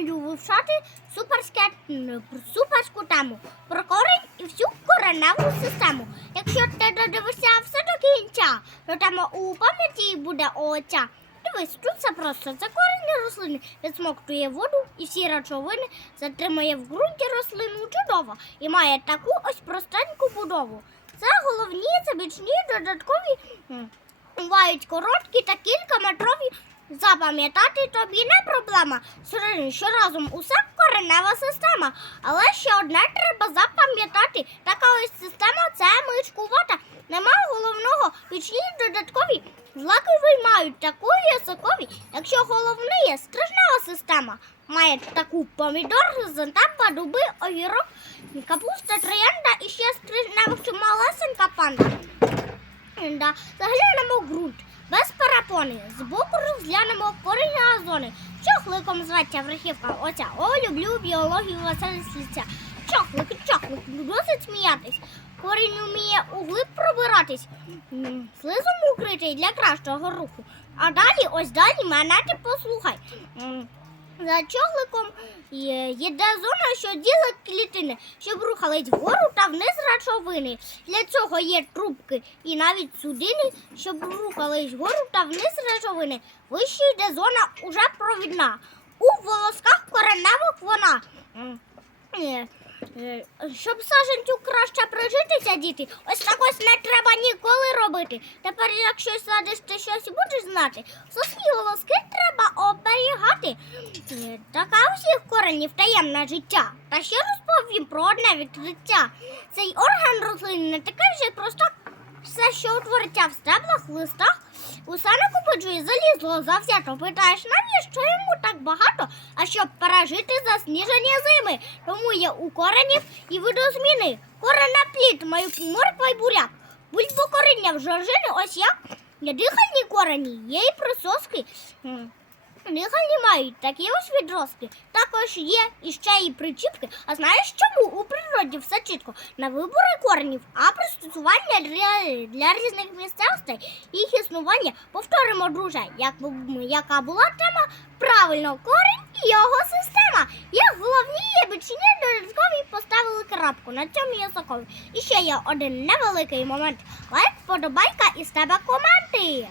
пропоную вивчати суперську тему про корінь і всю кореневу систему. Якщо ти додивишся все до кінця, то тема у пам'яті буде оця. Дивись, тут все просто. Це корінь рослини відсмоктує воду і всі речовини затримує в ґрунті рослину чудово і має таку ось простеньку будову. Це головні, це бічні, додаткові м, бувають короткі та кількаметрові. Запам'ятати тобі не проблема. Сьогодні, що разом усе коренева система. Але ще одне треба запам'ятати. Така ось система це мишкувата. Нема головного вічні додаткові. Злаки виймають такові сокові. Якщо головний є стрижнева система. Має таку помідор, зонтапа, дуби, огірок, капуста, троянда і ще стрижневих чи малесенька панда. Да. Заглянемо в ґрунт без перепони. Збоку розглянемо корінь газони. Чохликом зветься верхівка. Оця. О, люблю біологію веселі слідця. Чохлик, чохлик, досить сміятись. Корінь вміє углиб пробиратись. Слизом укритий для кращого руху. А далі, ось далі мене ти послухай. За чохликом є, йде зона, що ділить клітини, щоб рухались вгору та вниз речовини. Для цього є трубки і навіть судини, щоб рухались вгору та вниз речовини. Вище йде зона уже провідна. У волосках кореневих вона. Е, Щоб саженцю краще прижитися, діти, ось так ось не треба ніколи робити. Тепер, якщо садиш, ти щось будеш знати, сосні волоски треба оберігати. Е, Така у всіх коренів таємне життя. Та ще розповім про одне відкриття. Цей орган рослини не такий вже й простак. Все, що утвориться в стеблах, листах, усе і залізло завзято. Питаєш, навіщо йому так багато? А щоб пережити засніжені зими. Тому я у коренів і видозміни. Корена плід, маю морква й буряк. Бульбокоріння в жоржини ось як. Я дихальні корені, є і присоски. Дихальні мають такі ось відростки. Також є і ще і причіпки. А знаєш чому у природі все чітко? На вибори коренів, а пристосування для, для різних місцевостей їх існування. Повторимо, друже, як, яка була тема правильно корінь і його система. Є головні, є бічні, додаткові поставили крапку на цьому язикові. І ще є один невеликий момент. Лайк, вподобайка і з тебе коменти.